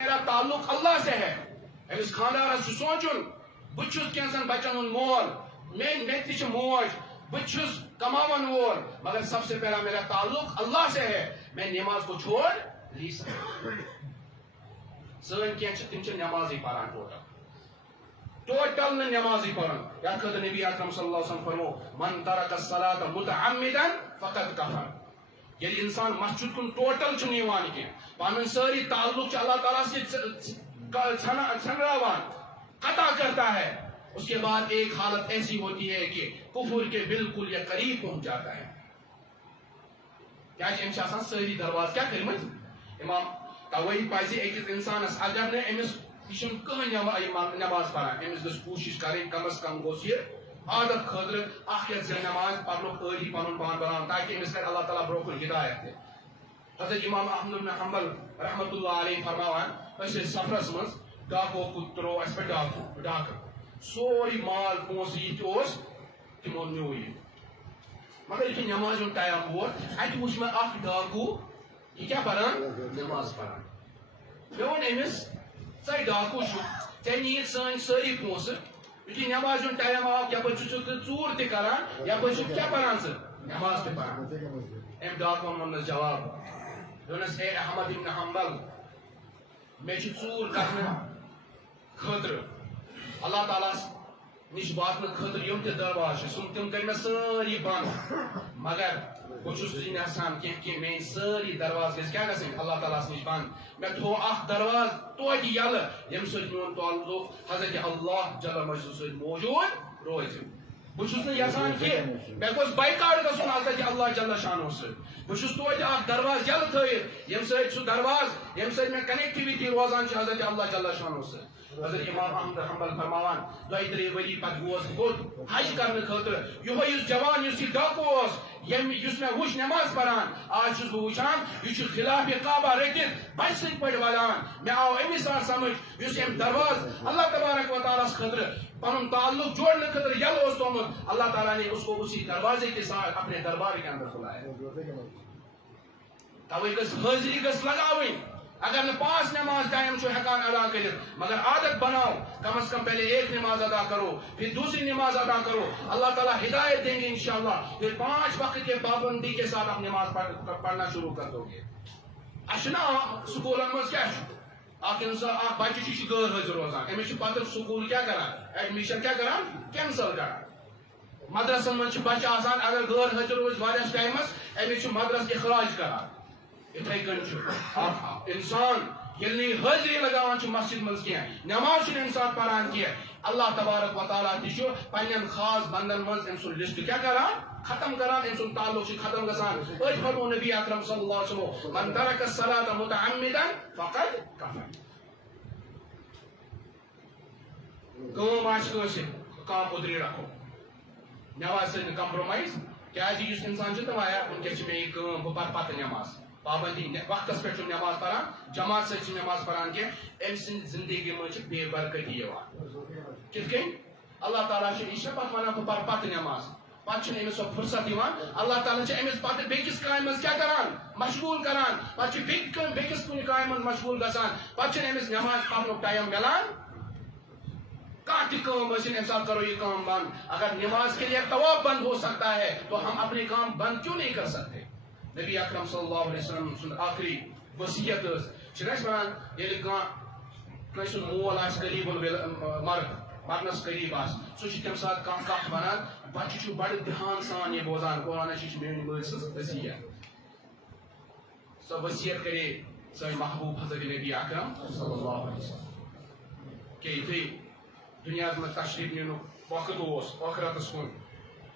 میرا تعلق اللہ سے ہے امس خاندار سوچن بچس کینسن بچن ہند مول میں تہ موج بچس کماون وول مگر سب سے پہلا میرا تعلق اللہ سے ہے. میں نماز کو چھوڑ نہیں سکتا. سن کی تم نماز پڑھان ٹوٹل نماز پڑھان یت خاطر نبی اکرم صلی اللہ علیہ وسلم فرمو من ترک الصلاۃ متعمدا فقد کفر. یل انسان مسجد کن ٹوٹل چھ کی پن ساری تعلق اللہ تعالیٰ سے ژھنراوان قطع کرتا ہے اس کے بعد ایک حالت ایسی ہوتی ہے کہ کفر کے بالکل یا قریب پہنچ جاتا ہے. کیا ساری درواز کیا کرمت امام توی پزِ أکِس انسانس اگر نے امس یہ کہیں نماز پڑھان امس گژھِ کوشش کریں کم از کم گوس یہ عادت خاطر اخ یا زٕ نماز پرنُک عٲدی پنُن پان بناوُن تاکہ امس کر اللہ تعالیٰ برونٛہہ کُن ہدایت دِ. حضرت امام احمد بن حنبل رحمۃ اللہ علیہ فرماوان أسۍ ٲسۍ سفرس منٛز ڈاکو ترٛوو اَسہِ پٮ۪ٹھ ڈاکہٕ سورُے مال پونٛسہٕ یہِ تہِ اوس تِمو نیوٗ یہِ مگر یُتھُے نمازِ ہُنٛد ٹایم ووت اَتہِ وُچھ مےٚ اکھ ڈاکوٗ یہ کیا پران نماز پران. مےٚ ووٚن أمِس ژٕ ڈاکوٗ چھُکھ ژےٚ نِیِتھ سٲنۍ سٲری پونٛسہٕ یُتھُے نمازِ ہُنٛد ٹایم آو یپٲرۍ چھُکھ ژٕ ژوٗر تہِ کران یپٲرۍ چھُکھ کیٛاہ پران ژٕ نماز تہِ پران. أمۍ ڈاکوٗوَن ووٚننَس جواب دوٚپنَس اے احمد ابن حنبل مےٚ چھِ ژوٗر کرنہٕ خٲطرٕ اللہ تعالیٰ نش واتنہٕ خٲطرٕ یِم تہِ درواز چھِ تِم کٔرۍ مےٚ سٲری بنٛد مگر بہٕ چھُس یہِ یژھان کہِ میٲنۍ سٲری درواز گژھِ کیٛاہ گژھٕنۍ اللہ تعالیٰ ہس نش بنٛد. مےٚ تھوٚو اکھ درواز توتہِ یلہٕ ییٚمہِ سۭتۍ میون تعلق حضرت اللہ جل مجدُ سۭتۍ موجوٗد روزِ. بہٕ چھُس نہٕ یژھان کہِ مےٚ گوٚژھ بایکاٹ گژھُن حضرت اللہ جل شانہ سۭتۍ. بہٕ چھُس توتہِ اکھ درواز یلہٕ تھٲیِتھ ییٚمہِ سۭتۍ سُہ درواز ییٚمہِ سۭتۍ مےٚ کنیکٹیوٹی روزان چھِ حضرت اللہ جل شانہ سۭتۍ. حضرت امام احمد حنبل فرماوان 2-3 ؤری پتہٕ گوس بہٕ حج کرنہٕ خٲطرٕ یِہوے یُس جوان یُس یہِ ڈاکوٗ اوس یُس مےٚ وُچھ نماز پران آز چھُس بہٕ وٕچھان یہِ چھُ خلاف کعبہ رٔٹِتھ بچہِ سٕنٛدۍ پٲٹھۍ ولان. مےٚ آو أمِس آو سمجھ یُس أمۍ درواز اللہ تبارک و تعالیٰ ہس خٲطرٕ پنُن تعلق جوڑنے خٲطرٕ یلہٕ اوس تھوٚومُت اللہ تعالیٰ نے اس کو اسی دروازے کے ساتھ اپنے دربار کے اندر بلایا. توے گژھِ حٲضری گژھِ لگاوٕنۍ اگر نہ 5 نماز ٹائم چھو ہیکان ادا کرت مگر عادت بناؤ کم از کم پہلے 1 نماز ادا کرو پھر دوسری نماز ادا کرو اللہ تعالیٰ ہدایت دیں گے انشاءاللہ پھر 5 وقت کے پابندی کے ساتھ آپ نماز پڑھنا شروع کر دو گے. اشنا سکولن مز کیا اخ انسان اخ بچہ چھ غیر حاضر روزان امس پتہ سکول کیا کران ایڈمیشن کیا کران کینسل کران. مدرسن مز بچہ آسان اگر غیر حاضر روز واریاہس ٹائمس امس مدرس اخراج کران. اتھے کن انسان یل حاضری لگاوان مسجد مز کی نماز انسان پران کی اللہ تبارک و تعالیٰ تہ پنن خاص بندن مز ام سن لسٹ کیا کران ختم کران ام سن تعلق ختم گسان. فرمو نبی اکرم صلی اللہ علیہ وسلم من ترک الصلاۃ متعمدا فقد کفر. کام آس کام ادری رکھو نماز سۭتۍ کمپرومائز کیازِ یُس انسان چھُ دپان ونکیٚس چھِ مےٚ یہِ کٲم بہٕ پرٕ پتہٕ نماز پابندی وقتس پہ نماز پران جماعت سی نماز پران کی ام سند زندگی مجھ بے برکتی کت کن اللہ تعالیٰ یہ پتہ ونان بہ پتہ نماز پتہ امس فرصت اللہ تعالیٰ امس پتہ بیکس کامہ مز کیا کران مشغول کران پتہ بیکس کن کامہ مز مشغول گژھان پتہ امس نماز پڑھنک ٹائم ملان. کانٛہہ تہِ کٲم ٲسِن امہِ ساتہٕ کرو یہ کام بند. اگر نماز کے لیے طواف بند ہو سکتا ہے تو ہم اپنے کام بند کیوں نہیں کر سکتے. نبی اکرم صلی اللہ علیہ وسلم سن آخری وصیت ونان ییٚلہِ کٲنٛسہِ سُنٛد مول آسہِ قریٖب مرنس قریٖب آسہِ سُہ چھُ تمہِ ساتہٕ کانٛہہ کتھ ونان بچہِ چھُ بڑٕ دھیان سان یہِ بوزان قرآن یہِ چھِ میٛٲنۍ مٲلۍ سٕنٛز وصیت. سۄ وصیت کرے سٲنۍ محبوب حضرت نبی اکرم صلی اللہ علیہ وسلم کہ یُتھُے دُنیاہس منٛز تشریٖف نِنُک وقت اوس ٲخرتس کُن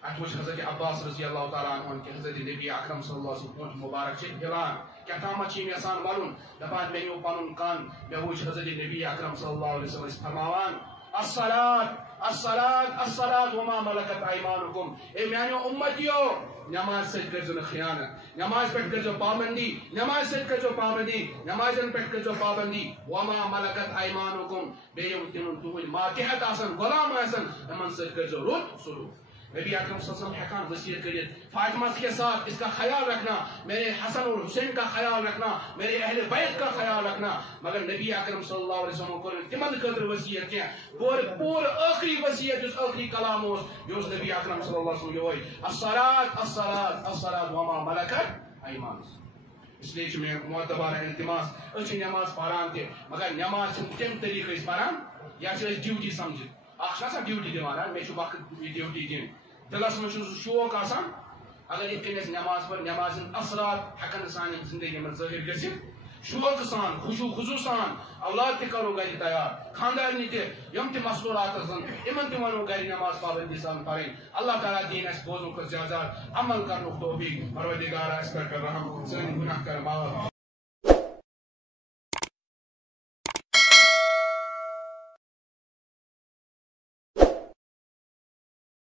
ات وچ حضرت عباس رضی اللہ تعالیٰ عنہ کہ حضرت نبی اکرم صلی اللہ علیہ وسلم پونٛچھ مبارک ہلان کیا تامت یژھان ولُن دپان مےٚ نیوٗ پنُن کن مےٚ وٕچھ حضرت نبی اکرم صلی اللہ علیہ وسلم فرماوان الصلاۃ الصلاۃ الصلاۃ وما ملکت ایمانکم. اے میانیو امتیو نماز سۭتۍ کٔرزیو نہٕ خیانت نماز پٮ۪ٹھ کٔرزیو پابندی نماز سۭتۍ کٔرزیو پابندی نمازن پٮ۪ٹھ کٔرزیو پابندی وما ملکت ایمانکم بیٚیہِ یِم تِمن تُہنٛدۍ ماتحت آسن غلام آسن یِمن سۭتۍ کٔرزیو رُت سلوٗک. نبی اکرم صلی اللہ علیہ وسلم حکان وصیت کرت فاطمہ کے ساتھ اس کا خیال رکھنا، میرے حسن اور حسین کا خیال رکھنا، میرے اہل بیت کا خیال رکھنا. مگر نبی اکرم صلی اللہ علیہ وسلم کور تمن خاطر وصیت کی پور آخری وصیت اس آخری کلام اس نبی اکرم صلی اللہ علیہ وسلم یہ الصلاۃ الصلاۃ الصلاۃ وما ملکت ایمانکم. اس لیے میں معتبر التماس اچھی نماز پڑھان تہ مگر نماز تم طریقہ پڑھان یا ڈیوٹی سمجھت اخ ڈیوٹی دان مے وقت ڈیوٹی دن دلس من شوق آسان اگر یہ نماز پڑھ نماز اثرات ہکن سان زندگی میں ظاہر گھت شوق سان خوشو خضو سان اولاد تہ کرو گھر تیار خاندارنی تہ یم تہ مسئولات ان تہ ونو گھر نماز پابندی سان پڑھیں. اللہ تعالیٰ دین اس بوزن کھت زیادہ عمل کرنے توفیق. پروردگار اس پر کر رحم سن گناہ کر معاف.